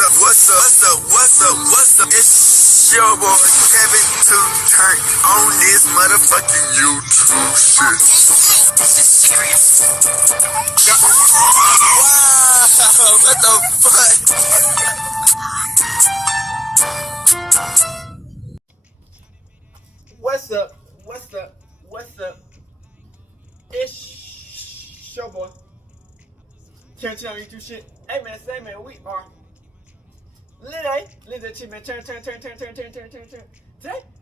What's up? It's your boy Kevin to turn on this motherfucking YouTube shit. Wow, what the fuck? What's up? It's your boy. Turn on YouTube shit. Hey man, we are Lit Chip man. Turn. Today,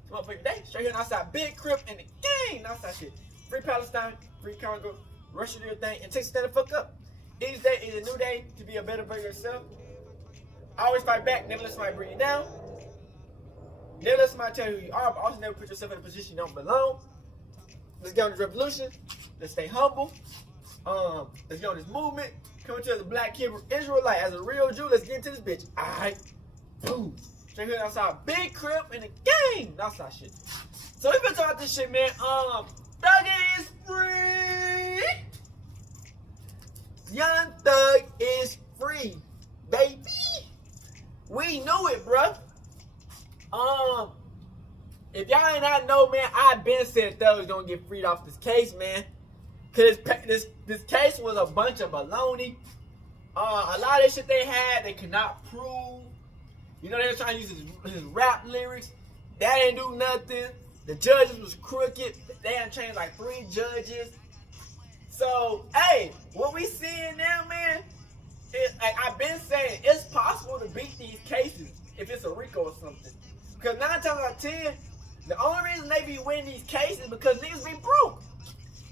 motherfucking day, straight here outside. Big crib in the game. Outside shit. Free Palestine, free Congo, Russia do your thing, and take stand the fuck up. Each day is a new day to be a better version of yourself. Always fight back, never let somebody bring you down. Never let somebody tell you who you are, but also never put yourself in a position you don't belong. Let's get on this revolution. Let's stay humble. Let's get on this movement. Coming to as a black Hebrew Israelite, as a real Jew. Let's get into this bitch. Alright. Boom. Straight here outside. Big crib in the game. Outside shit. So we've been talking about this shit, man. Thugg is free. Young Thugg is free. Baby. We knew it, bruh. If y'all ain't not know, man, I've been said Thugg was gonna get freed off this case, man. Cause this case was a bunch of baloney. A lot of this shit they had, they could not prove. You know, they were trying to use his rap lyrics. That didn't do nothing. The judges was crooked. They had changed like 3 judges. So, hey, what we seeing now, man, like I've been saying, it's possible to beat these cases if it's a RICO or something. Because 9 times out of 10, the only reason they be winning these cases is because niggas be broke.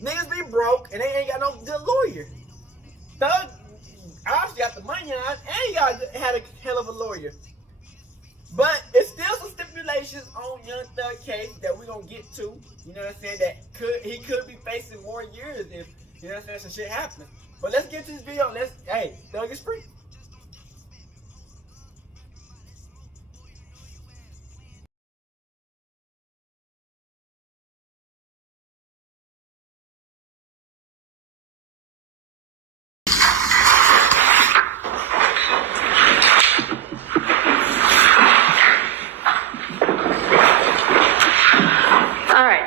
Niggas be broke and they ain't got no good lawyer. Thugg obviously got the money on, and he had a hell of a lawyer. But it's still some stipulations on Young Thugg case that we're gonna get to. You know what I'm saying? That he could be facing more years if, you know what I'm saying, some shit happening. But let's get to this video. Hey, Thugg is free.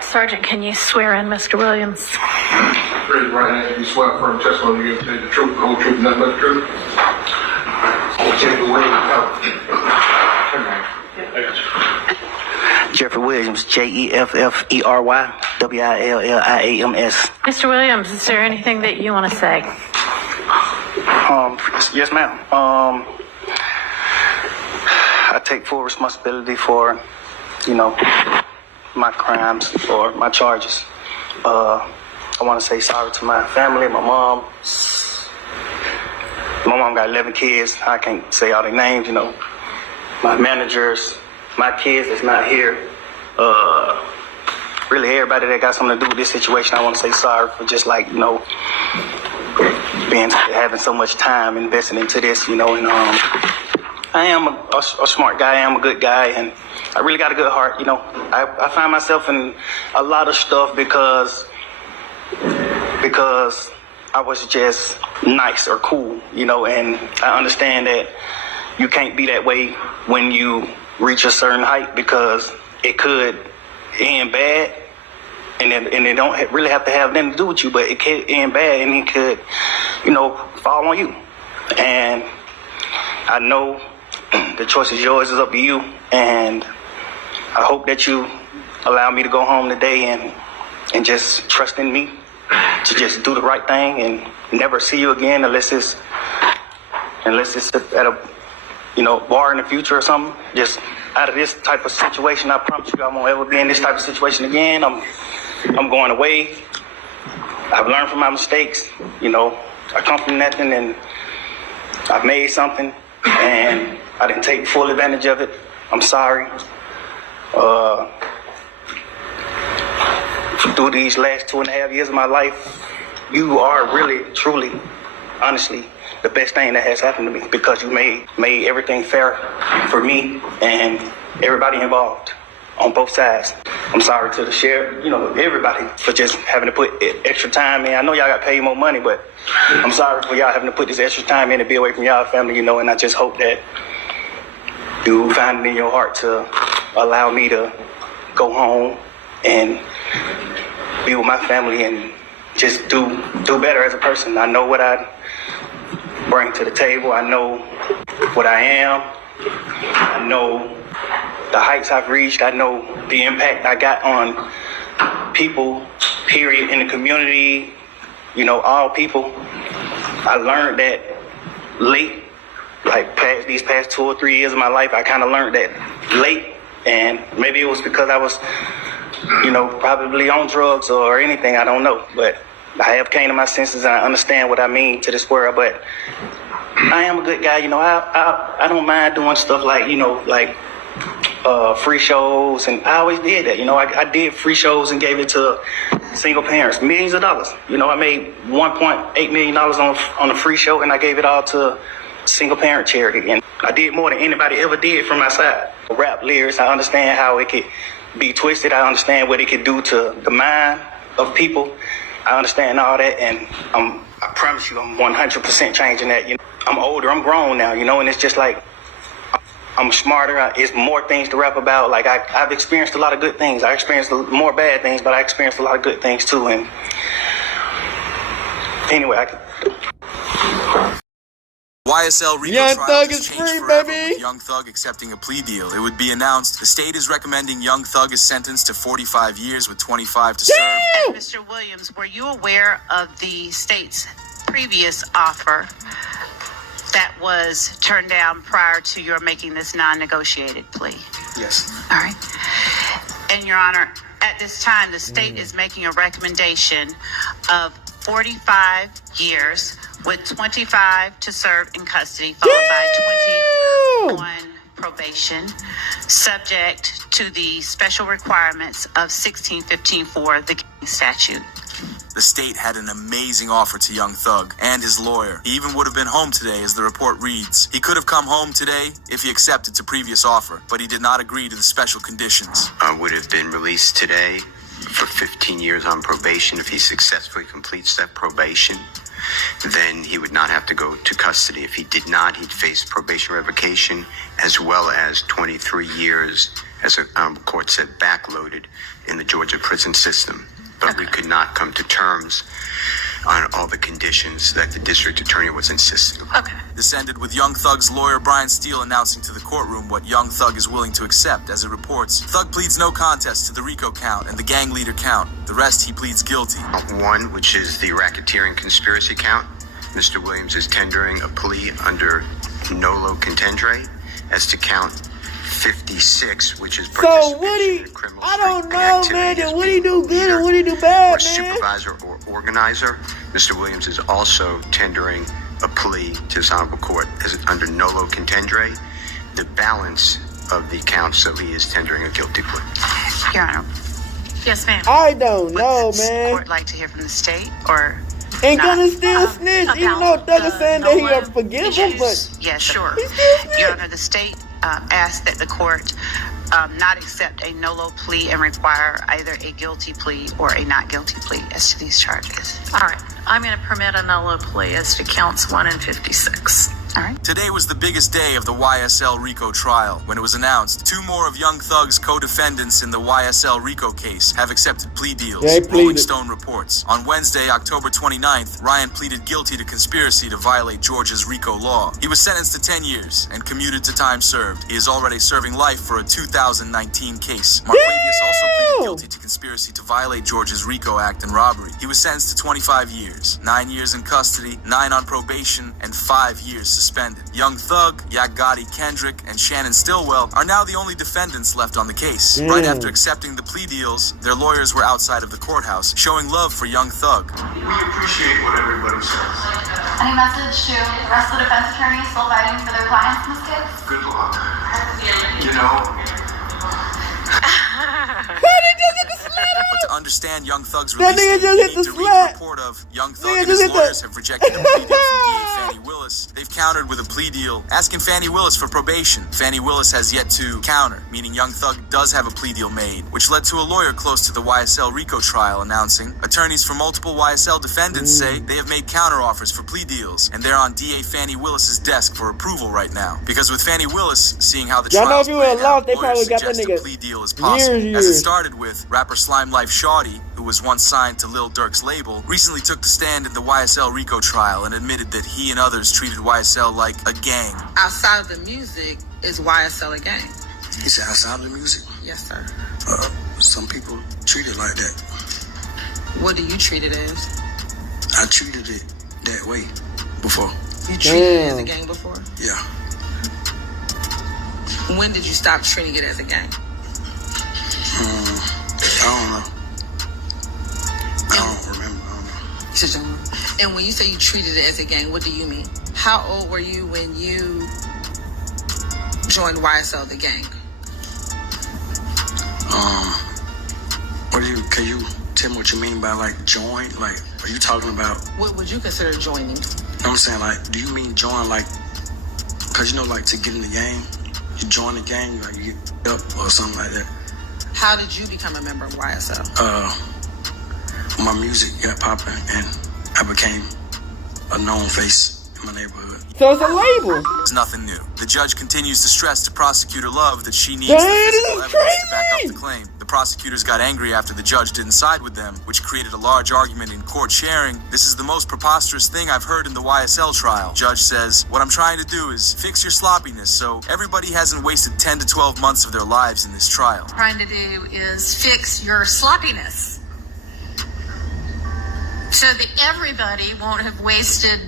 Sergeant, can you swear in Mr. Williams? Raise your right hand. You swear firm testimony you give the truth, the whole truth, and nothing but the truth. Jeffrey Williams, Jeffrey Williams. Mr. Williams, is there anything that you want to say? Yes, ma'am. I take full responsibility for, my crimes or my charges. I want to say sorry to my family, my mom. My mom got 11 kids. I can't say all their names, my managers, my kids that's not here. Really everybody that got something to do with this situation, I want to say sorry for just having so much time invested into this, and I am a smart guy. I am a good guy, and I really got a good heart. I find myself in a lot of stuff because I was just nice or cool, and I understand that you can't be that way when you reach a certain height because it could end bad, and it don't really have to have nothing to do with you, but it could end bad, and it could, fall on you. And I know the choice is yours, it's up to you, and I hope that you allow me to go home today and just trust in me to just do the right thing and never see you again unless it's at a bar in the future or something. Just out of this type of situation, I promise you I won't ever be in this type of situation again. I'm going away. I've learned from my mistakes. I come from nothing and I've made something, and I didn't take full advantage of it. I'm sorry. Through these last 2.5 years of my life, you are really, truly, honestly, the best thing that has happened to me because you made everything fair for me and everybody involved on both sides. I'm sorry to the sheriff, everybody for just having to put extra time in. I know y'all got paid more money, but I'm sorry for y'all having to put this extra time in to be away from y'all family, and I just hope that you find it in your heart to allow me to go home and be with my family and just do better as a person. I know what I bring to the table. I know what I am. I know the heights I've reached. I know the impact I got on people, period, in the community, all people. I learned that late, like these past 2 or 3 years of my life, I kind of learned that late, and maybe it was because I was, probably on drugs or anything, I don't know, but I have came to my senses and I understand what I mean to this world, but I am a good guy, I don't mind doing stuff like, free shows, and I always did that, I did free shows and gave it to single parents, millions of dollars. I made $1.8 million on a free show, and I gave it all to single parent charity, and I did more than anybody ever did from my side. Rap lyrics, I understand how it could be twisted. I understand what it could do to the mind of people. I understand all that, and I promise you I'm 100% changing that. I'm older, I'm grown now, and it's just like I'm smarter. It's more things to rap about. Like I've experienced a lot of good things. I experienced more bad things, but I experienced a lot of good things too. And anyway, YSL RICO Young trial Thugg has is changed free, forever, baby. with Young Thugg accepting a plea deal. It would be announced the state is recommending Young Thugg is sentenced to 45 years with 25 to serve. And Mr. Williams, were you aware of the state's previous offer that was turned down prior to your making this non-negotiated plea? Yes. All right. And Your Honor, at this time, the state is making a recommendation of 45 years with 25 to serve in custody, followed by 20 on probation, subject to the special requirements of 1615 the gang statute. The state had an amazing offer to Young Thugg and his lawyer. He even would have been home today, as the report reads. He could have come home today if he accepted to previous offer, but he did not agree to the special conditions. Would have been released today for 15 years on probation. If he successfully completes that probation, then he would not have to go to custody. If he did not, he'd face probation revocation as well as 23 years, as a court said, backloaded in the Georgia prison system. But we could not come to terms on all the conditions that the district attorney was insisting on. Okay. This ended with Young Thugg's lawyer Brian Steele announcing to the courtroom what Young Thugg is willing to accept. As it reports, Thugg pleads no contest to the RICO count and the gang leader count. The rest he pleads guilty. One, which is the racketeering conspiracy count, Mr. Williams is tendering a plea under nolo contendere. As to count 56, which is So participation in a criminal I don't street know, activity man. as Would he do being good leader or would he do bad, or man? supervisor or organizer. Mr. Williams is also tendering a plea to this honorable court as under nolo contendere. The balance of the counts, so he is tendering a guilty plea. Your Honor. Yes, ma'am. I don't know, Would the man. court like to hear from the state, or Ain't not? gonna still snitch, even though Thugg is saying that he'll forgive him, but Yes, sure. he still snitch. Your Honor, the state asked that the court not accept a nolo plea and require either a guilty plea or a not guilty plea as to these charges. All right. I'm going to permit a nolo plea as to counts 1 and 56. All right. Today was the biggest day of the YSL RICO trial. When it was announced, 2 more of Young Thugg's co-defendants in the YSL RICO case have accepted plea deals. Yeah, he pleaded. Rolling Stone reports. On Wednesday, October 29th, Ryan pleaded guilty to conspiracy to violate Georgia's RICO law. He was sentenced to 10 years and commuted to time served. He is already serving life for a 2019 case. Marquavius also pleaded guilty to conspiracy to violate Georgia's RICO Act and robbery. He was sentenced to 25 years, 9 years in custody, 9 on probation, and 5 years suspended. Young Thugg, Yak Gotti Kendrick, and Shannon Stillwell are now the only defendants left on the case. Right after accepting the plea deals, their lawyers were outside of the courthouse, showing love for Young Thugg. We appreciate what everybody says. Any message to the rest of the defense attorneys still fighting for their clients in this case? Good luck. You know, How they just get the But to understand Young Thug's That release nigga date, just you hit need the to read slap. the report of Young Thug Nigga and just his hit lawyers the- have rejected a plea deal from DA Fannie Willis. They've countered with a plea deal, asking Fannie Willis for probation. Fannie Willis has yet to counter, meaning Young Thug does have a plea deal made, which led to a lawyer close to the YSL RICO trial announcing attorneys for multiple YSL defendants say they have made counteroffers for plea deals, and they're on DA Fannie Willis's desk for approval right now. Because with Fannie Willis seeing how the Y'all know trials if you would've played out, lost, they lawyers probably got that suggest nigga a plea deal is possible. As it years. started with rapper Slime Life Shawty, who was once signed to Lil Durk's label, recently took the stand in the YSL RICO trial and admitted that he and others treated YSL like a gang. Outside of the music, is YSL a gang? He said outside of the music? Yes, sir. Some people treat it like that. What do you treat it as? I treated it that way before. You treated it as a gang before? Yeah. When did you stop treating it as a gang? I don't know. I don't remember. I don't know. You said you don't know. And when you say you treated it as a gang, what do you mean? How old were you when you joined YSL, the gang? Can you tell me what you mean by like join? Like, are you talking about? What would you consider joining? I'm saying like, do you mean join like? Cause you know like to get in the game, you join the gang, like you get up or something like that. How did you become a member of YSL? My music got popping and I became a known face in my neighborhood. So it's a label. It's nothing new. The judge continues to stress to prosecutor Love that she needs Damn, the physical this is evidence to back up crazy. the claim. The prosecutors got angry after the judge didn't side with them, which created a large argument in court, sharing, "This is the most preposterous thing I've heard in the YSL trial." Judge says, "What I'm trying to do is fix your sloppiness so everybody hasn't wasted 10 to 12 months of their lives in this trial." Trying to do is fix your sloppiness so that everybody won't have wasted,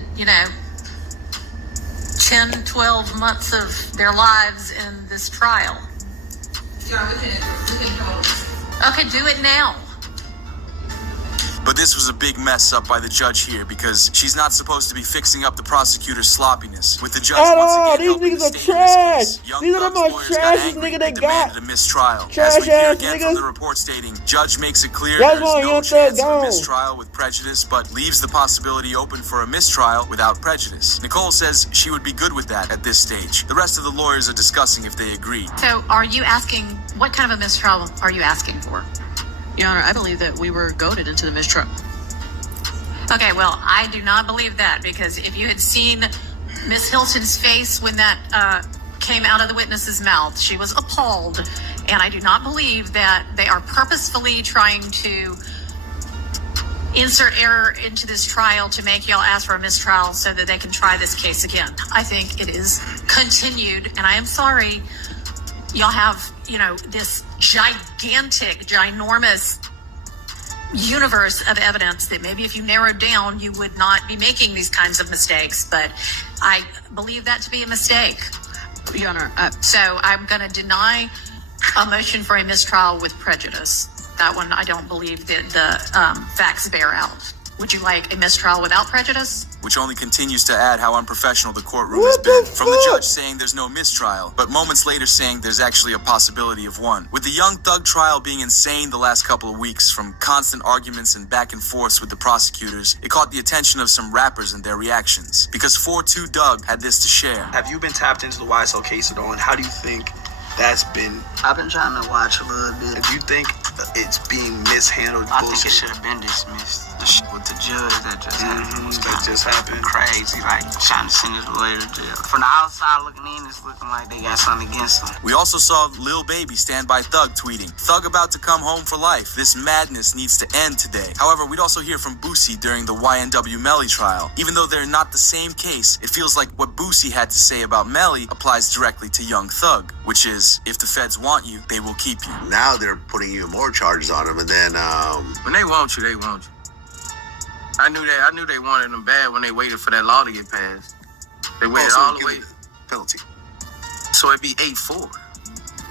10, 12 months of their lives in this trial. Yeah, we can come over. Okay, do it now. But this was a big mess up by the judge here because she's not supposed to be fixing up the prosecutor's sloppiness. With the judge At once all, again these helping niggas the are state in this case, trash. Young These are the Thug's most lawyers got trashiest angry nigga they and demanded got. a mistrial. As Trash we hear ass again niggas. from the report stating, judge makes it clear That's there's why no Young chance Thug of a gone. mistrial with prejudice, but leaves the possibility open for a mistrial without prejudice. Nicole says she would be good with that at this stage. The rest of the lawyers are discussing if they agree. So are you asking, what kind of a mistrial are you asking for? Your Honor, I believe that we were goaded into the mistrial. Okay, well, I do not believe that, because if you had seen Miss Hilton's face when that came out of the witness's mouth, she was appalled, and I do not believe that they are purposefully trying to insert error into this trial to make y'all ask for a mistrial so that they can try this case again. I think it is continued, and I am sorry y'all have, this gigantic, ginormous universe of evidence that maybe if you narrowed down, you would not be making these kinds of mistakes. But I believe that to be a mistake. Your Honor, So I'm going to deny a motion for a mistrial with prejudice. That one, I don't believe that the facts bear out. Would you like a mistrial without prejudice? Which only continues to add how unprofessional the courtroom has been. From the judge saying there's no mistrial, but moments later saying there's actually a possibility of one. With the Young Thug trial being insane the last couple of weeks, from constant arguments and back and forths with the prosecutors, it caught the attention of some rappers and their reactions. Because 4-2 Thugg had this to share. Have you been tapped into the YSL case at all, and how do you think that's been? I've been trying to watch a little bit. Do you think it's being mishandled? I think it should have been dismissed. The shit with the judge that just happened. That just happened. Crazy, like trying to send his lawyer to jail. From the outside looking in, it's looking like they got something against him. We also saw Lil Baby stand by Thugg tweeting, "Thugg about to come home for life. This madness needs to end today." However, we'd also hear from Boosie during the YNW Melly trial. Even though they're not the same case, it feels like what Boosie had to say about Melly applies directly to Young Thug, which is, if the feds want you, they will keep you. Now they're putting even more charges on him, and then when they want you, they want you. I knew they wanted him bad when they waited for that law to get passed. They waited all the way. Penalty. So it'd be 8-4.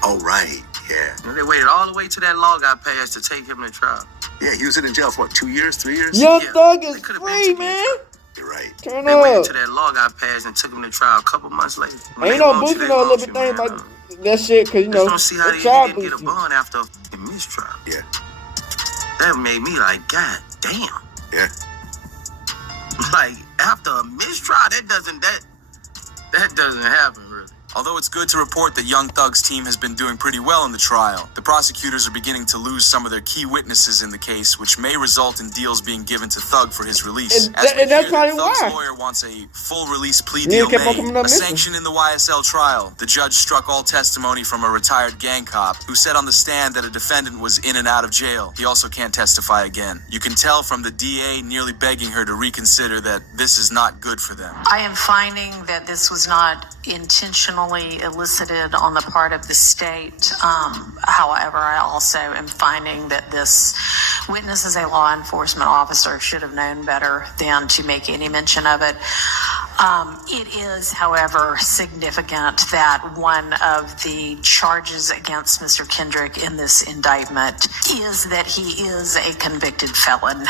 Oh, right. Yeah. They waited all the way till that law got passed to take him to trial. Yeah, he was in jail for what, 2 years, 3 years? Young Thug is free, man. You're right. Turn They up. waited till that law got passed and took him to trial a couple months later. When Ain't they no want you, boosting they no want little you, bit thing man. like that shit, cause Just don't see how they they tried didn't get a boosting. bond after a mistrial. Yeah. that made me like, God damn. Yeah. Like, after a mistrial, that doesn't happen, really. Although it's good to report that Young Thugg's team has been doing pretty well in the trial, the prosecutors are beginning to lose some of their key witnesses in the case, which may result in deals being given to Thugg for his release. And that's probably Thugg's why. lawyer wants a full release plea deal made, a sanction in the YSL trial. The judge struck all testimony from a retired gang cop who said on the stand that a defendant was in and out of jail. He also can't testify again. You can tell from the DA nearly begging her to reconsider that this is not good for them. I am finding that this was not intentionally elicited on the part of the state. However, I also am finding that this witness as a law enforcement officer should have known better than to make any mention of it. It is, however, significant that one of the charges against Mr. Kendrick in this indictment is that he is a convicted felon.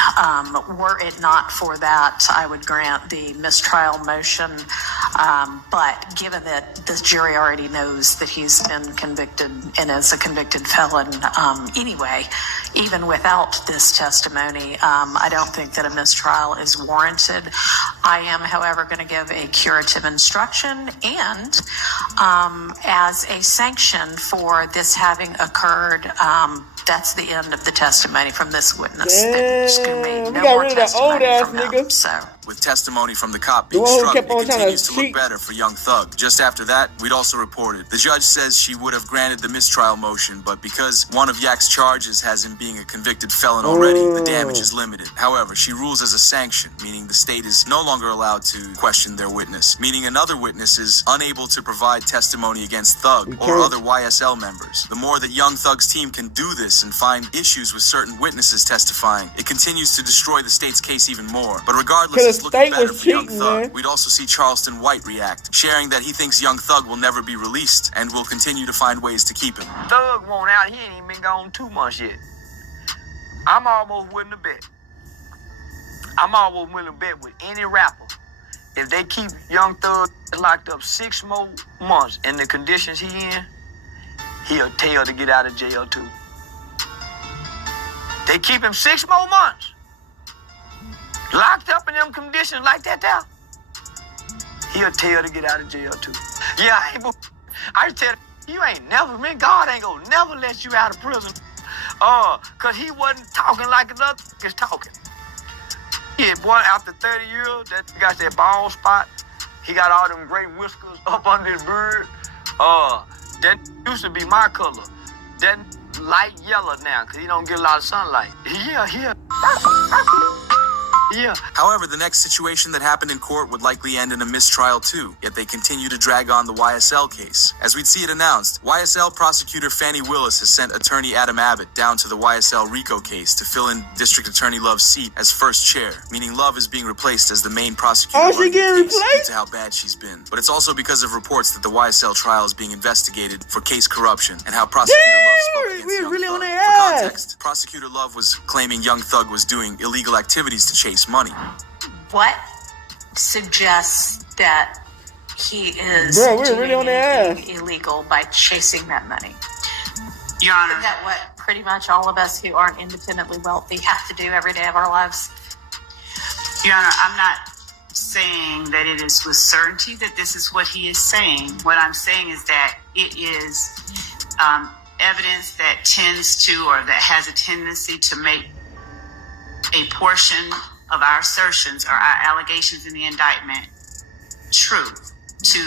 Were it not for that, I would grant the mistrial motion. But given that the jury already knows that he's been convicted and is a convicted felon anyway, even without this testimony, I don't think that a mistrial is warranted. I am, however, going to give a curative instruction and as a sanction for this having occurred, that's the end of the testimony from this witness. Damn, we got rid of that old ass nigga. So. With testimony from the cop being struck, it continues to look better for Young Thugg. Just after that, we'd also reported the judge says she would have granted the mistrial motion, but because one of Yak's charges has him being a convicted felon already, the damage is limited. However, she rules as a sanction, meaning the state is no longer allowed to question their witness, meaning another witness is unable to provide testimony against Thugg or other YSL members. The more that Young Thugg's team can do this and find issues with certain witnesses testifying, it continues to destroy the state's case even more. But regardless, it's looking better for Young Thugg. We'd also see Charleston White react, sharing that he thinks Young Thugg will never be released and will continue to find ways to keep him. Thugg won't out. He ain't even been gone 2 months yet. I'm almost willing to bet. I'm almost willing to bet with any rapper. If they keep Young Thugg locked up 6 more months in the conditions he in, he'll tell to get out of jail too. They keep him 6 more months. Locked up in them conditions like that there, he'll tell to get out of jail too. Yeah, I tell you ain't never, man, God ain't gonna never let you out of prison. Cause he wasn't talking like the other niggas talking. Yeah, boy, after 30 years, that got that bald spot. He got all them great whiskers up under his beard. That used to be my color. That light yellow now, cause he don't get a lot of sunlight. Yeah. However, the next situation that happened in court would likely end in a mistrial too, yet they continue to drag on the YSL case. As we'd see it announced, YSL prosecutor Fannie Willis has sent attorney Adam Abbott down to the YSL RICO case to fill in District Attorney Love's seat as first chair, meaning Love is being replaced as the main prosecutor she getting replaced? due to how bad she's been. But it's also because of reports that the YSL trial is being investigated for case corruption and how Prosecutor Love spoke against Young really Thugg. on their For ass. context, Prosecutor Love was claiming Young Thugg was doing illegal activities to chase money. What suggests that he is we're really on their ass. illegal by chasing that money? Your Honor. Isn't that what pretty much all of us who aren't independently wealthy have to do every day of our lives? Your Honor, I'm not saying that it is with certainty that this is what he is saying. What I'm saying is that it is evidence that tends to, or that has a tendency to make a portion of our assertions or our allegations in the indictment true to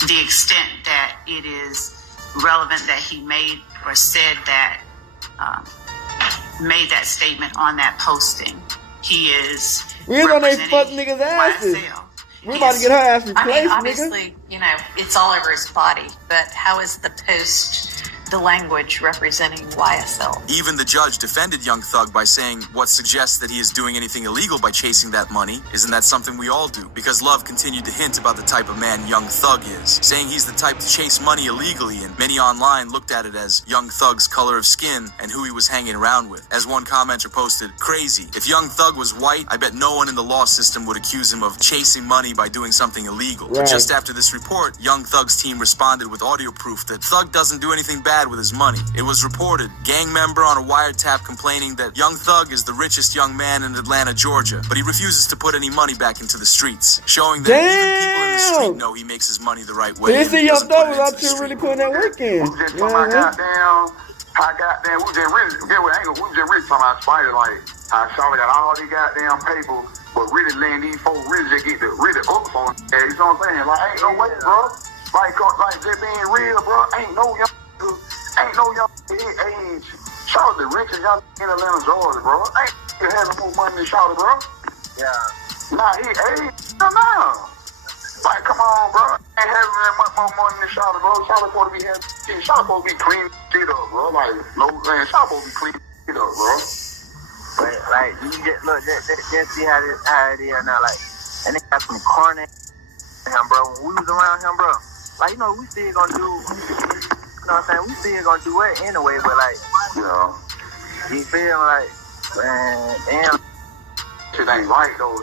the extent that it is relevant that he made or said that, made that statement on that posting. He is We're on they fuck niggas' asses. We're about to get her ass replaced, I mean, obviously, you know, it's all over his body, but how is the post, the language representing YSL? Even the judge defended Young Thugg by saying what suggests that he is doing anything illegal by chasing that money. Isn't that something we all do? Because Love continued to hint about the type of man Young Thugg is, saying he's the type to chase money illegally, and many online looked at it as Young Thugg's color of skin and who he was hanging around with. As one commenter posted, crazy. If Young Thugg was white, I bet no one in the law system would accuse him of chasing money by doing something illegal. Right. Just after this report, Young Thugg's team responded with audio proof that Thugg doesn't do anything bad had with his money. It was reported, gang member on a wiretap complaining that young Thugg is the richest young man in Atlanta, Georgia, but he refuses to put any money back into the streets, showing that even people in the street know he makes his money the right way. You see, young Thugg was out here really putting that work in. We just talking about goddamn, we just really, we just really talking about Spider, like, how Charlotte got all these goddamn papers, but really letting these folks really just get the really ups on it. You know what I'm saying? Like, ain't no way, bro. Like just being real, bro. Ain't no young his age. Charlotte the richest young in Atlanta, Georgia, bro. Ain't having more money than Charlotte, bro. Yeah. Nah, his age, no. Like, come on, bro. Ain't having that much more money than Charlotte, bro. Charlotte supposed to be having shit. Charlotte supposed to be clean shit up, bro. Like, no, man, Charlotte supposed to be clean shit up, bro. But like you just look, just see how it is now. Like, and they got some corny him, bro. When we was around him, bro, like, you know, we still gonna do. You know what I'm saying? We still gonna do it anyway. But like, you know, you feel like, man, damn. Shit ain't right though.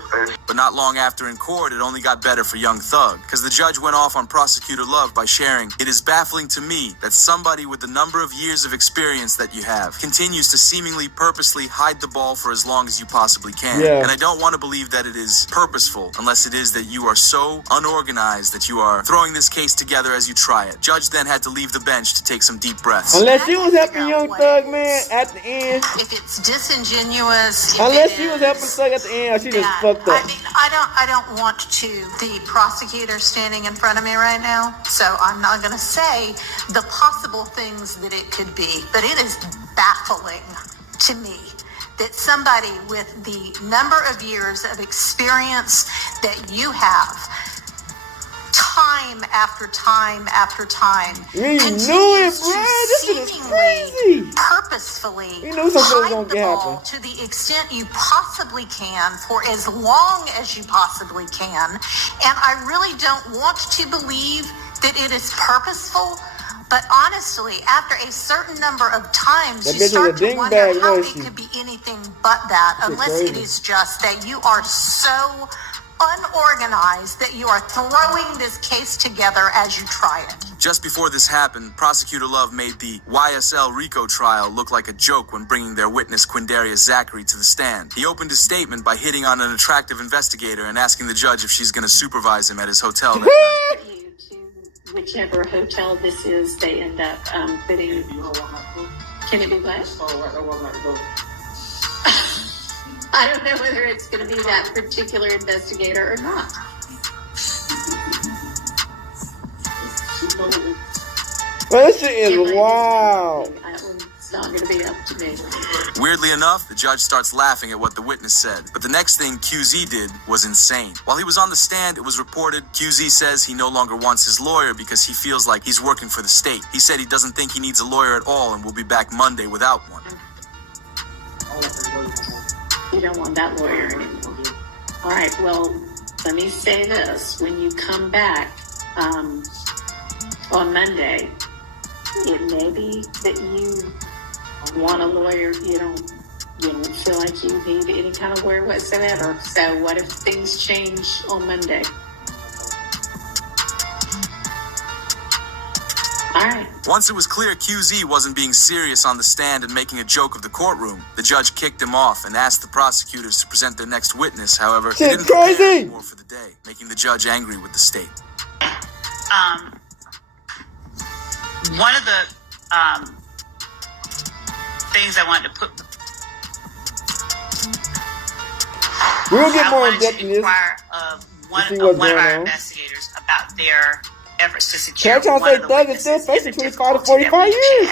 But not long after in court, it only got better for young Thugg, because the judge went off on Prosecutor Love by sharing, "It is baffling to me that somebody with the number of years of experience that you have continues to seemingly purposely hide the ball for as long as you possibly can. Yeah. And I don't want to believe that it is purposeful, unless it is that you are so unorganized that you are throwing this case together as you try it." Judge then had to leave the bench to take some deep breaths. Unless she was helping young Thugg, man, at the end. If it's disingenuous, Unless she was helping Thugg at the end, she just fucked up. I mean, I don't want to. The prosecutor standing in front of me right now, so I'm not going to say the possible things that it could be, but it is baffling to me that somebody with the number of years of experience that you have, time after time after time, We knew it, bro. This is crazy. purposefully You knew something was hide gonna the ball happen. to the extent you possibly can for as long as you possibly can. And I really don't want to believe that it is purposeful. But honestly, after a certain number of times, That you bitch start was a to wonder dingbat, how wasn't it she? could be anything but that, Shit unless it crazy. is just that you are so unorganized that you are throwing this case together as you try it. Just before this happened, Prosecutor Love made the YSL RICO trial look like a joke when bringing their witness Quindarius Zachary to the stand. He opened his statement by hitting on an attractive investigator and asking the judge if she's going to supervise him at his hotel that night. Whichever hotel this is, they end up putting. Can it be what? I don't know whether it's going to be that particular investigator or not. Well, this shit is wild. It's not going to be up to me. Weirdly enough, the judge starts laughing at what the witness said. But the next thing QZ did was insane. While he was on the stand, it was reported QZ says he no longer wants his lawyer because he feels like he's working for the state. He said he doesn't think he needs a lawyer at all and will be back Monday without one. You don't want that lawyer anymore. All right, well, let me say this. When you come back on Monday, it may be that you want a lawyer. You don't feel like you need any kind of lawyer whatsoever. So what if things change on Monday? All right. Once it was clear QZ wasn't being serious on the stand and making a joke of the courtroom, the judge kicked him off and asked the prosecutors to present their next witness. However, he didn't prepare more for the day, making the judge angry with the state. One of the things I wanted to put. We'll get more in I depth wanted to in this. inquire of one See of what's one of going our on. investigators about their efforts to secure Can I try to say Thugg is still facing 25 to 45 years?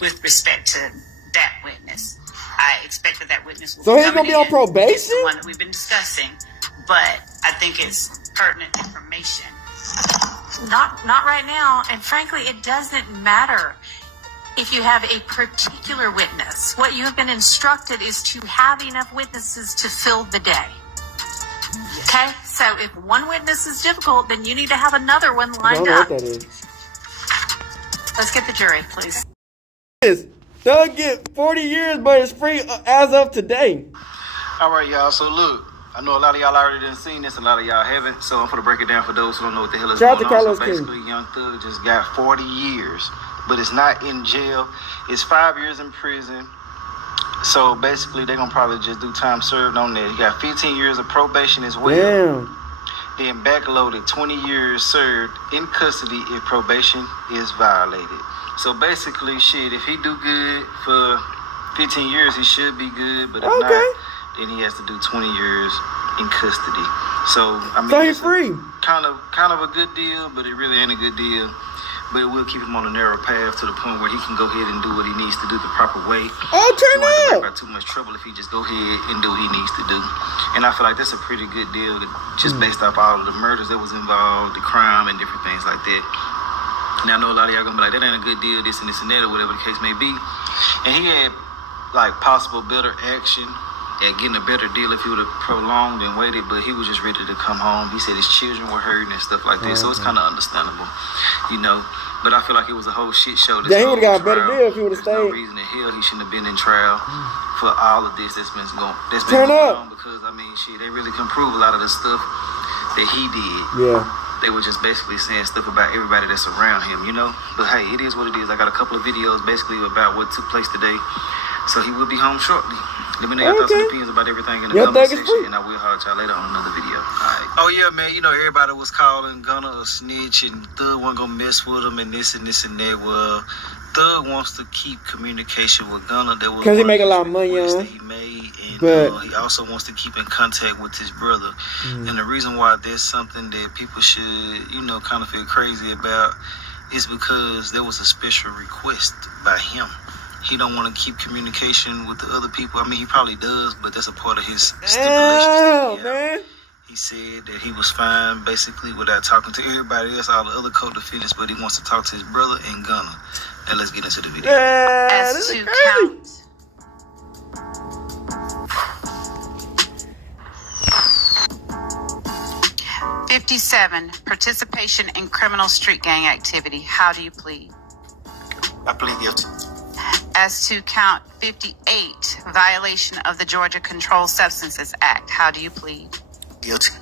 with respect to that witness. I expect that witness will So be he's gonna coming be on in. probation? It's the one that we've been discussing, but I think it's pertinent information. Not right now, and frankly, it doesn't matter if you have a particular witness. What you have been instructed is to have enough witnesses to fill the day. Okay? So if one witness is difficult, then you need to have another one I don't lined know up. what that is. Let's get the jury, please. Thugg get 40 years, but it's free as of today. All right, y'all. So look, I know a lot of y'all already done seen this. A lot of y'all haven't. So I'm gonna break it down for those who don't know what the hell is Shout out going to on. Carlos So King. basically, Young Thug just got 40 years but it's not in jail. It's 5 years in prison. So basically, they're gonna probably just do time served on that. He got 15 years of probation as well. Damn. Then backloaded 20 years served in custody if probation is violated. So basically, shit, if he do good for 15 years, he should be good. But if not, then he has to do 20 years in custody. So I mean, so he's free. Kind of a good deal, but it really ain't a good deal. But it will keep him on a narrow path to the point where he can go ahead and do what he needs to do the proper way. Oh, turn up! He won't have to worry about too much trouble if he just go ahead and do what he needs to do. And I feel like that's a pretty good deal, just based off all of the murders that was involved, the crime, and different things like that. And I know a lot of y'all gonna be like, that ain't a good deal, this and that, or whatever the case may be. And he had like possible better action at getting a better deal if he would have prolonged and waited, but he was just ready to come home. He said his children were hurting and stuff like that, so it's kind of understandable, you know. But I feel like it was a whole shit show. Yeah, he would have got a better deal if he would have stayed. There's no reason in hell he shouldn't have been in trial for all of this that's been going on, because I mean, shit, they really can prove a lot of the stuff that he did. Yeah. They were just basically saying stuff about everybody that's around him, you know. But hey, it is what it is. I got a couple of videos basically about what took place today, so he will be home shortly. Let me know your thoughts and opinions about everything in the comment section, and I will holler at y'all later on another video. Alright. Oh yeah, man. You know everybody was calling Gunna a snitch, and Thug wasn't gonna mess with him, and this and that. Well, Thug wants to keep communication with Gunna. That was because he make a lot of money on. That he made, and he also wants to keep in contact with his brother. And the reason why there's something that people should, you know, kind of feel crazy about is because there was a special request by him. He don't want to keep communication with the other people. I mean, he probably does, but that's a part of his stipulations. Man. He said that he was fine, basically, without talking to everybody else, all the other co-defendants, but he wants to talk to his brother and Gunna. Now let's get into the video. As to count 57, participation in criminal street gang activity. How do you plead? I plead guilty. As to count 58, violation of the Georgia Controlled Substances Act. How do you plead? Guilty.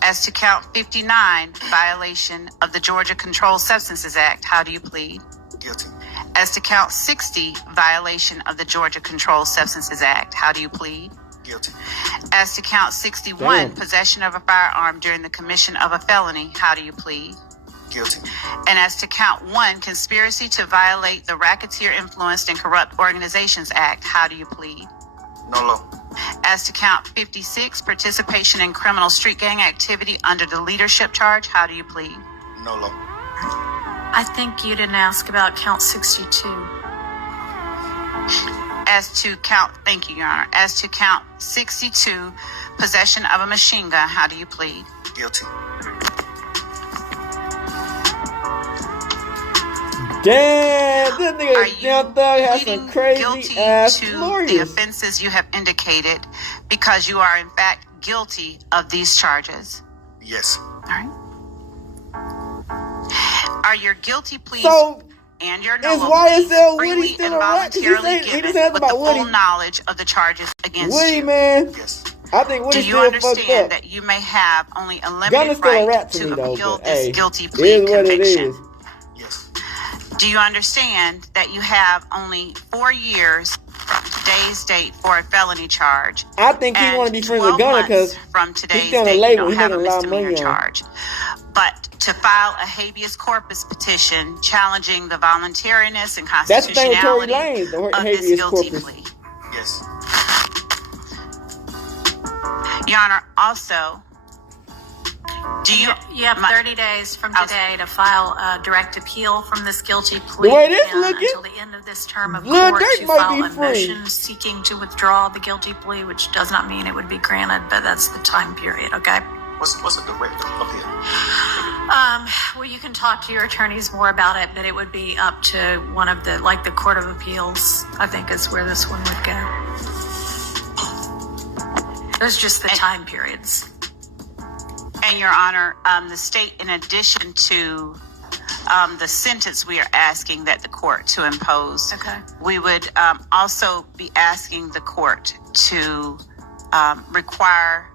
As to count 59, violation of the Georgia Controlled Substances Act. How do you plead? Guilty. As to count 60, violation of the Georgia Controlled Substances Act. How do you plead? Guilty. As to count 61, possession of a firearm during the commission of a felony. How do you plead? Guilty. And as to count 1, conspiracy to violate the Racketeer Influenced and Corrupt Organizations Act. How do you plead? No law. As to count 56, participation in criminal street gang activity under the leadership charge. How do you plead? No law. I think you didn't ask about count 62. As to count, thank you, Your Honor. As to count 62, possession of a machine gun. How do you plead? Guilty. Damn, this nigga Young Thug has some crazy ass lawyers. The offenses you have indicated because you are in fact guilty of these charges. Yes. All right. Are your guilty pleas and your no pleas freely and voluntarily given with the full knowledge of the charges against you? Man. Yes. I think Woody's Do you understand that you may have only a limited right to appeal this guilty plea conviction? Do you understand that you have only 4 years from today's date for a felony charge? I think he want to be friends with Gunna because from today's date you don't have a misdemeanor charge. But to file a habeas corpus petition challenging the voluntariness and constitutionality of this guilty plea. Yes. Your Honor, also, you have 30 days from today to file a direct appeal from this guilty plea. The way this looking, until the end of this term of court to file a motion seeking to withdraw the guilty plea, which does not mean it would be granted, but that's the time period, okay? What's a direct appeal? Well, you can talk to your attorneys more about it, but it would be up to one of the, like the Court of Appeals, I think is where this one would go. There's just the time periods. And Your Honor, the state, in addition to the sentence we are asking that the court to impose, we would also be asking the court to require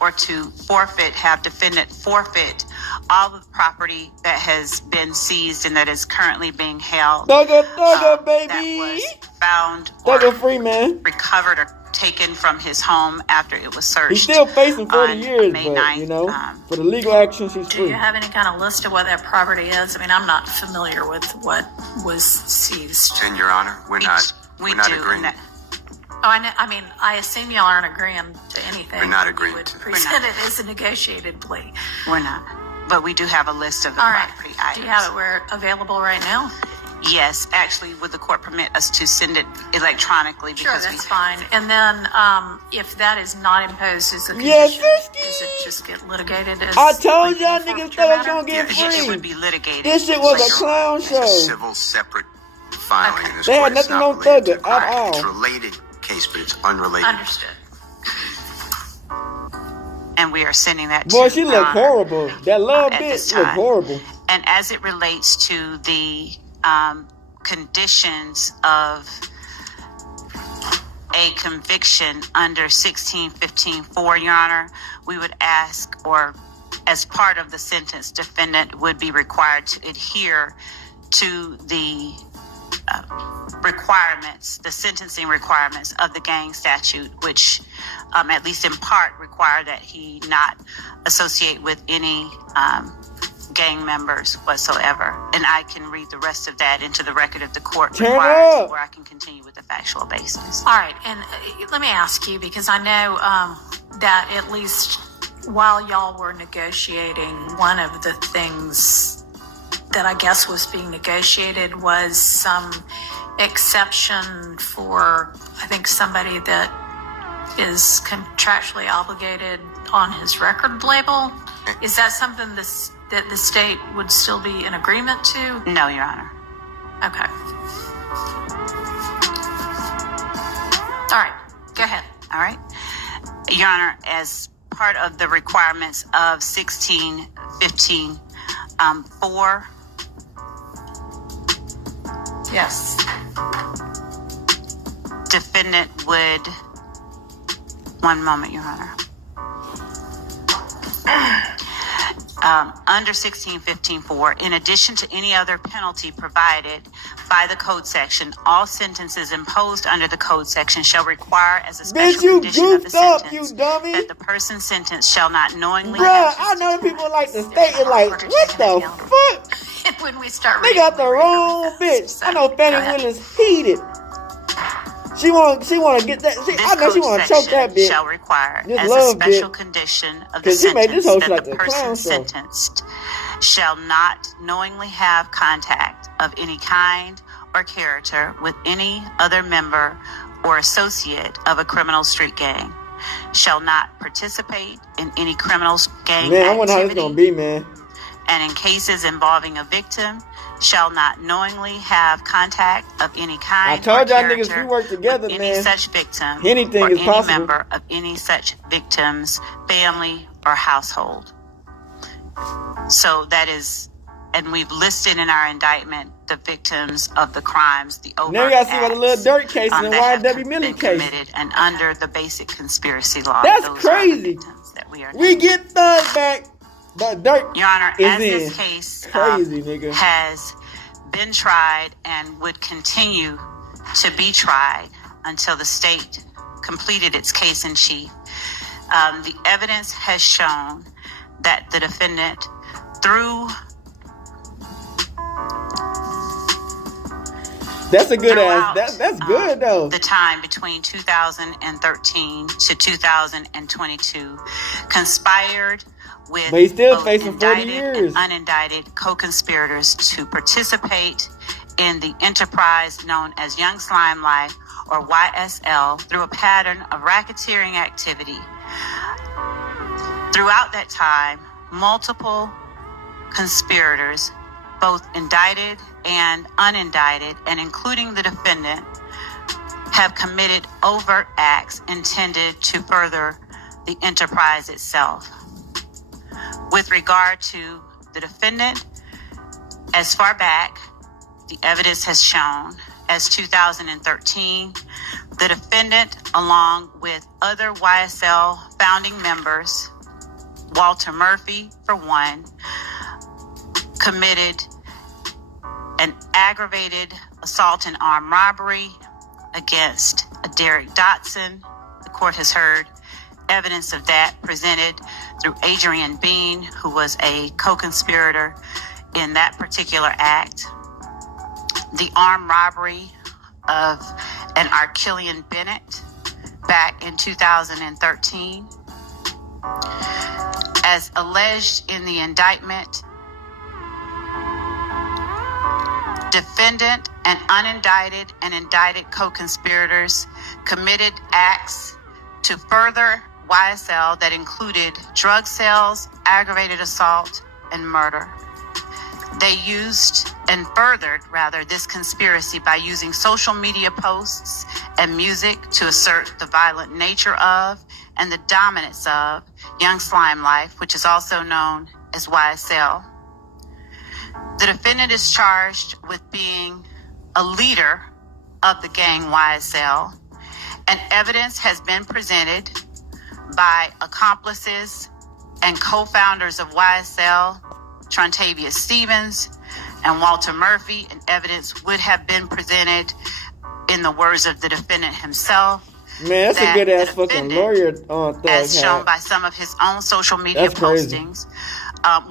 or to forfeit, have defendant forfeit all of the property that has been seized and that is currently being held. Thugger, baby. That was found or Thugger free, man. recovered or taken from his home after it was searched. He's still facing 40 years, May but 9th, you know, for the legal action, she's Do free. you have any kind of list of what that property is? I mean, I'm not familiar with what was seized. And Your Honor, we're not agreeing. I mean, I assume y'all aren't agreeing to anything. We're not agreeing would to. present it as a negotiated plea. We're not. But we do have a list of the All right. property items. Do you have it available right now? Yes, actually, would the court permit us to send it electronically? Sure, Because that's fine. And then, if that is not imposed as a Yes, condition, does it just get litigated as? I told y'all niggas Thug gonna get it free. would be litigated. This shit was a clown It's a show. civil separate filing in this They court. had It's nothing not on related Thugger to- at all. It's a related case, but it's unrelated. Understood. And we are sending that Boy, to she Your look Honor, horrible. That love at this bitch look time. horrible. And as it relates to the conditions of a conviction under 1615-4, Your Honor, we would ask, or as part of the sentence, defendant would be required to adhere to the requirements, the sentencing requirements of the gang statute, which at least in part require that he not associate with any gang members whatsoever. And I can read the rest of that into the record of the court Turn requires, up. where I can continue with the factual basis. All right, and let me ask you, because I know that at least while y'all were negotiating, one of the things that I guess was being negotiated was some exception for, I think, somebody that is contractually obligated on his record label. Is that something that the state would still be in agreement to? No, Your Honor. Okay. All right, go ahead. All right. Your Honor, as part of the requirements of 1615-4, yes, defendant would, one moment, Your Honor. Under 1615-4, in addition to any other penalty provided by the code section, all sentences imposed under the code section shall requare as a special Bitch, you condition of the goofed up, sentence you dummy. that the person sentenced shall not knowingly Bruh, I know people like to state it like, what the fuck? when we start They reading, got the wrong bitch. I know Fannie Willis heated. She wanna get that. This I know she wanna choke that bitch. Shall require This as a love special bitch. condition of the 'Cause she made this sentence whole that shit the like a clown person show. sentenced shall not knowingly have contact of any kind or character with any other member or associate of a criminal street gang, shall not participate in any criminal gang Man, I wonder how this activity, gonna be, man. and in cases involving a victim, shall not knowingly have contact of any kind I told or y'all niggas character we work together, with any man. such victim Anything or is any possible. member of any such victim's family or household. So that is, and we've listed in our indictment the victims of the crimes, the overt Now you gotta see about the little acts, dirt cases and that have YW Millie been case. committed, and under the basic conspiracy law. That's those are the crazy. victims that we are. We get Thug back, but dirt Your Honor, is as in. this case Crazy, nigga. has been tried and would continue to be tried until the state completed its case in chief, the evidence has shown that the defendant, through That's a good throughout, ass. That's good though. the time between 2013 to 2022, conspired with But he's still both facing 40 indicted years. and unindicted co-conspirators to participate in the enterprise known as Young Slime Life, or YSL, through a pattern of racketeering activity. Throughout that time, multiple conspirators, both indicted and unindicted, and including the defendant, have committed overt acts intended to further the enterprise itself. With regard to the defendant, as far back, the evidence has shown, as 2013, the defendant, along with other YSL founding members, Walter Murphy, for one, committed an aggravated assault and armed robbery against Derek Dotson. The court has heard evidence of that presented through Adrian Bean, who was a co-conspirator in that particular act. The armed robbery of an Archillian Bennett back in 2013. As alleged in the indictment, defendant and unindicted and indicted co-conspirators committed acts to further YSL that included drug sales, aggravated assault, and murder. They used and furthered, rather, this conspiracy by using social media posts and music to assert the violent nature of and the dominance of Young Slime Life, which is also known as YSL. The defendant is charged with being a leader of the gang YSL, and evidence has been presented by accomplices and co-founders of YSL, Trontavia Stevens and Walter Murphy, and evidence would have been presented in the words of the defendant himself. Man, that's a good ass fucking lawyer. Thugg as shown by some of his own social media postings,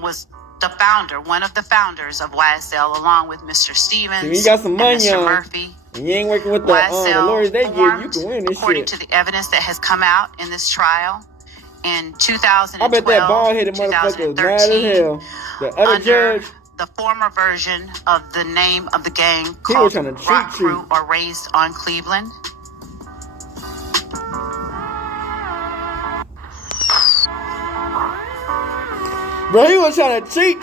was the founder, one of the founders of YSL, along with Mr. Stevens you got some money and Mr. Murphy. And you ain't working with the lawyers they give you can win this according shit. to the evidence that has come out in this trial in 2012, I bet that bald-headed motherfucker is mad as hell. The other judge, the former version of the name of the gang he was called trying to Rock treat Crew or Raised on Cleveland. bro, he was trying to cheat.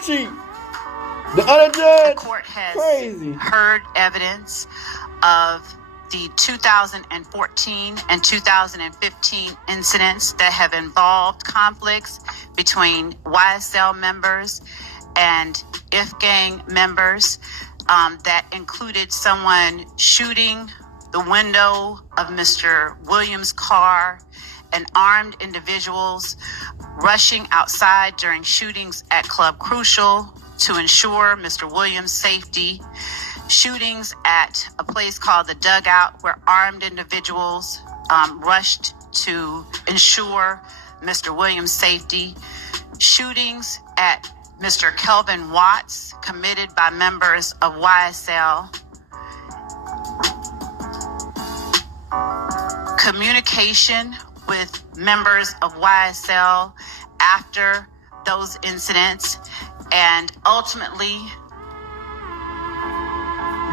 The other judge, the court has crazy. Heard evidence of the 2014 and 2015 incidents that have involved conflicts between YSL members and IF gang members, that included someone shooting the window of Mr. Williams' car and armed individuals rushing outside during shootings at Club Crucial to ensure Mr. Williams' safety. Shootings at a place called the Dugout, where armed individuals rushed to ensure Mr. Williams' safety. Shootings at Mr. Kelvin Watts, committed by members of YSL. Communication with members of YSL after those incidents, and ultimately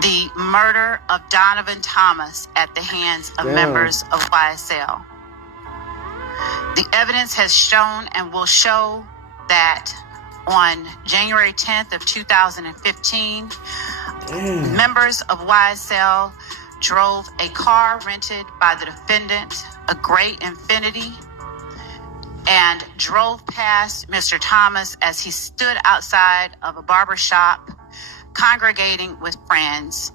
the murder of Donovan Thomas at the hands of members of YSL. The evidence has shown and will show that on January 10th of 2015, members of YSL drove a car rented by the defendant, a gray Infiniti, and drove past Mr. Thomas as he stood outside of a barbershop congregating with friends,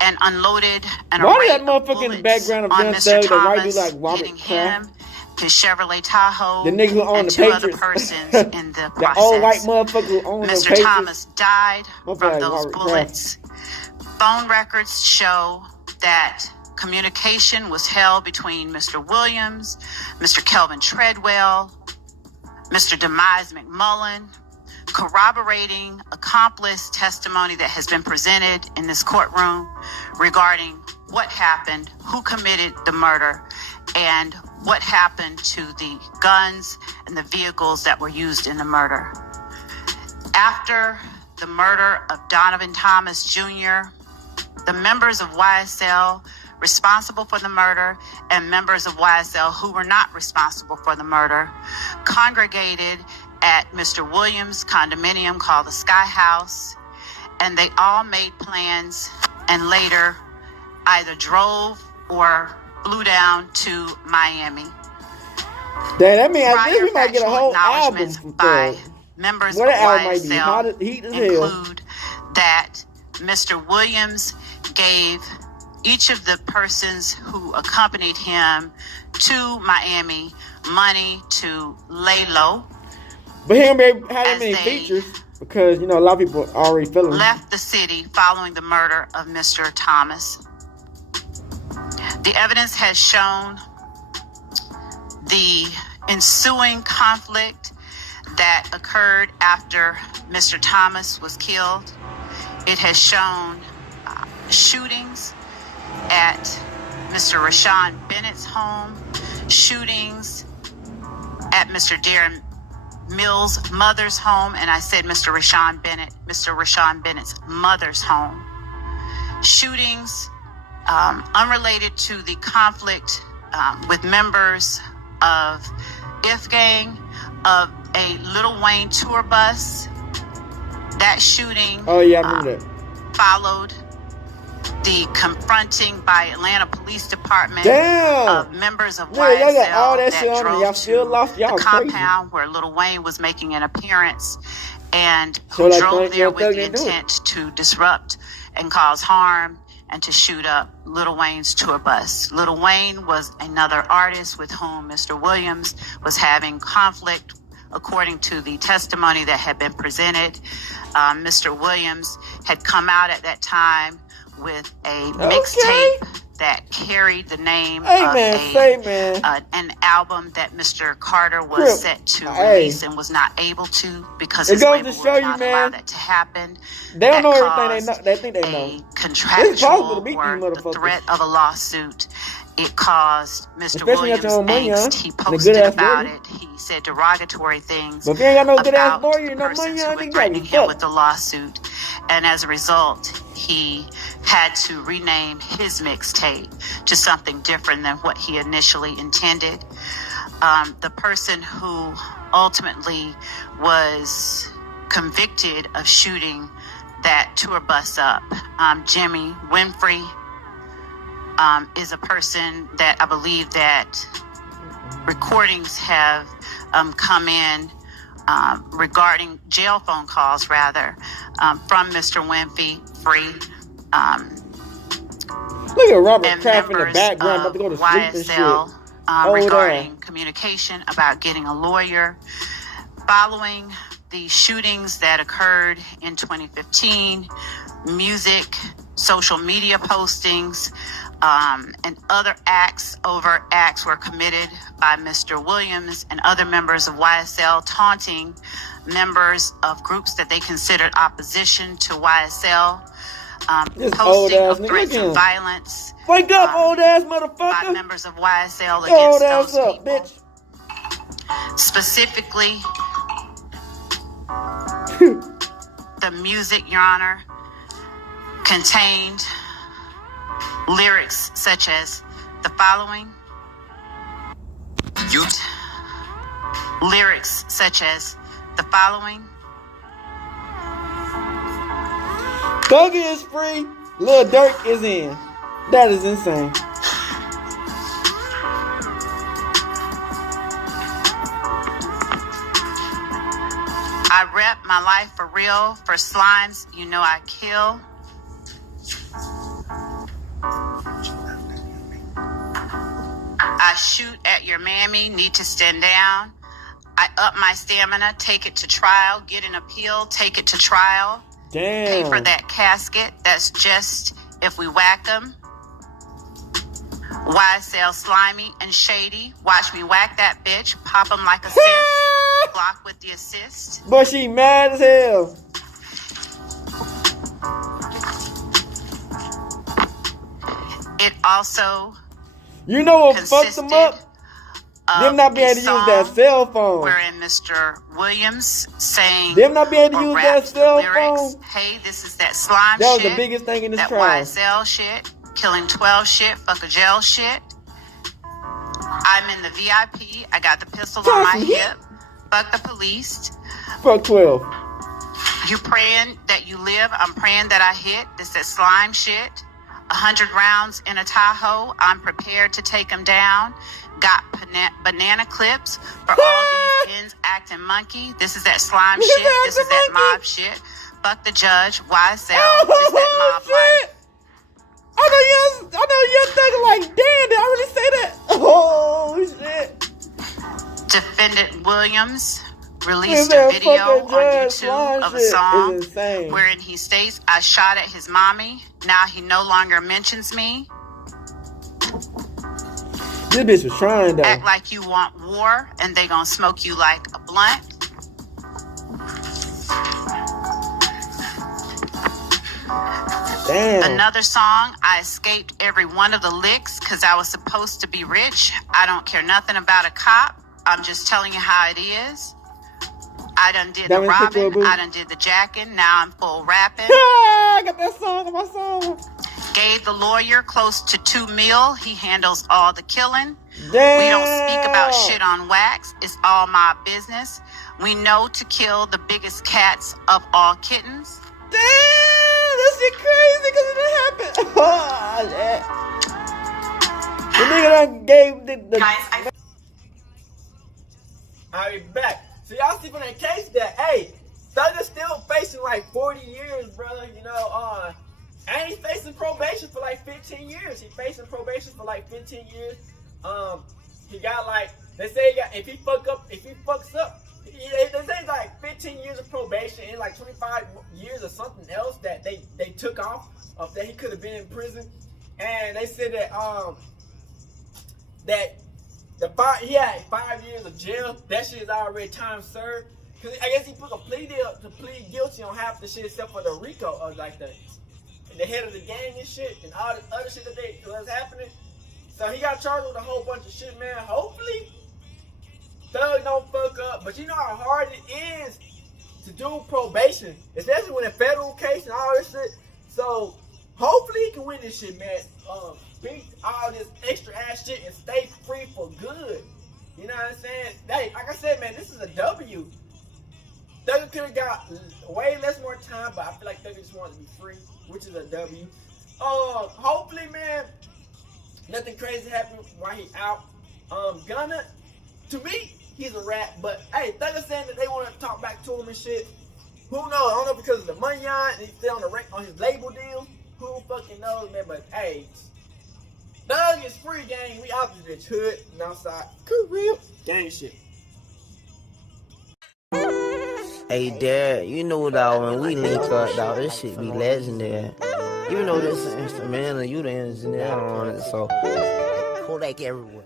and unloaded an array of bullets on Mr. Thomas, hitting him, his Chevrolet Tahoe, the nigga who owned and the two Patriots. other persons in the process. The old white motherfucker who owned the Mr. Patriots. Thomas died from those bullets. Phone records show that communication was held between Mr. Williams, Mr. Kelvin Treadwell, Mr. Demise McMullen, corroborating accomplice testimony that has been presented in this courtroom regarding what happened, who committed the murder, and what happened to the guns and the vehicles that were used in the murder. After the murder of Donovan Thomas Jr., the members of YSL responsible for the murder and members of YSL who were not responsible for the murder congregated at Mr. Williams' condominium called the Sky House, and they all made plans and later either drove or flew down to Miami. Damn, that means I think we might get a whole album from by Thugg. members What of the album might be? Hot YSL as heat as hell. include that Mr. Williams gave each of the persons who accompanied him to Miami money to lay low. But he don't have that many features. Because, you know, a lot of people already feeling left the city following the murder of Mr. Thomas. The evidence has shown the ensuing conflict that occurred after Mr. Thomas was killed. It has shown shootings at Mr. Rashawn Bennett's home, shootings at Mr. Darren Mills' mother's home, and I said Mr. Rashawn Bennett's mother's home. Shootings unrelated to the conflict with members of If Gang, of a Lil Wayne tour bus. That shooting followed the confronting by Atlanta Police Department of members of YSL that drove to the compound where Lil Wayne was making an appearance and who drove there with the intent to disrupt and cause harm and to shoot up Lil Wayne's tour bus. Lil Wayne was another artist with whom Mr. Williams was having conflict, according to the testimony that had been presented. Mr. Williams had come out at that time with a mixtape that carried the name of an album that Mr. Carter was set to release and was not able to because his label would not allow that to happen. They don't know everything they think they know. Contractual or the threat of a lawsuit. It caused Mr. Williams angst. He posted about it. He said derogatory things about the persons who were threatening him with the lawsuit. And as a result, he had to rename his mixtape to something different than what he initially intended. The person who ultimately was convicted of shooting that tour bus up, Jimmy Winfrey, is a person that I believe that recordings have come in regarding jail phone calls, rather, from Mr. Winfrey. Look at Robert Kraft in the background about to go to sleep and shit. Regarding communication about getting a lawyer. Following the shootings that occurred in 2015, music, social media postings, and other overt acts were committed by Mr. Williams and other members of YSL, taunting members of groups that they considered opposition to YSL, posting of threats of violence. Wake up, old ass motherfucker! By members of YSL against those people. Bitch. Specifically, the music, Your Honor, contained lyrics such as the following. Lyrics such as the following. Thugg is free. Lil Durk is in. That is insane. I rep my life for real. For slimes, you know I kill. I shoot at your mammy, need to stand down. I up my stamina, take it to trial, get an appeal, take it to trial. Damn. Pay for that casket, that's just if we whack them. YSL slimy and shady, watch me whack that bitch, pop them like a cyst, block with the assist. But she mad as hell. It also, you know what fucked them up? Them not being able to use that cell phone. Wherein Mr. Williams saying, them not being able to use that cell phone. Hey, this is that slime that shit. Was the biggest thing in this that trial. YSL shit, killing 12 shit, fuck a jail shit. I'm in the VIP. I got the pistol on my hip. Fuck the police. Fuck 12. You praying that you live. I'm praying that I hit. This is slime shit. 100 rounds in a Tahoe. I'm prepared to take them down. Got banana clips for all these hens acting monkey. This is that slime shit. This is that mob shit. Fuck the judge. YSL. This is that mob life. I know you're thinking like, damn, did I really say that? Oh, shit. Defendant Williams released a video on YouTube of a song wherein he states, "I shot at his mommy. Now he no longer mentions me." This bitch was trying though. Act like you want war and they gonna smoke you like a blunt. Damn. Another song, I escaped every one of the licks because I was supposed to be rich. I don't care nothing about a cop. I'm just telling you how it is. I done did the robbing. I done did the jacking. Now I'm full rapping. I got that song on my song. Gave the lawyer close to $2 million. He handles all the killing. Damn. We don't speak about shit on wax. It's all my business. We know to kill the biggest cats of all kittens. Damn, that shit crazy because it didn't happen. The nigga done gave the Guys, I'll be back. So y'all see from that case that, hey, Thugg is still facing like 40 years, brother. You know, and he's facing probation for like 15 years. He's facing probation for like 15 years. He got like, they say he got, if he fucks up, they say like 15 years of probation and like 25 years or something else that they took off of that he could have been in prison. And they said that he had 5 years of jail. That shit is already time served. Cause I guess he put a plea deal to plead guilty on half the shit except for the RICO of like the head of the gang and shit and all the other shit that was happening. So he got charged with a whole bunch of shit, man. Hopefully Thugg don't fuck up. But you know how hard it is to do probation, especially when a federal case and all this shit. So hopefully he can win this shit, man. Beat all this extra ass shit and stay free for good. You know what I'm saying? Hey, like I said, man, this is a W. Thugg could have got way less more time, but I feel like Thugg just wanted to be free, which is a W. Hopefully, man, nothing crazy happened while he out. Gunna, to me, he's a rat, but hey, Thugg is saying that they want to talk back to him and shit. Who knows? I don't know because of the money and he's still on his label deal. Who fucking knows, man? But hey, Thugg is free, gang. We out this bitch hood and outside. Real gang shit. Hey, Dad, you know, dog, when we link up, dog, this shit be legendary. You know this is instrumental, you the engineer on it, so Kodak everywhere.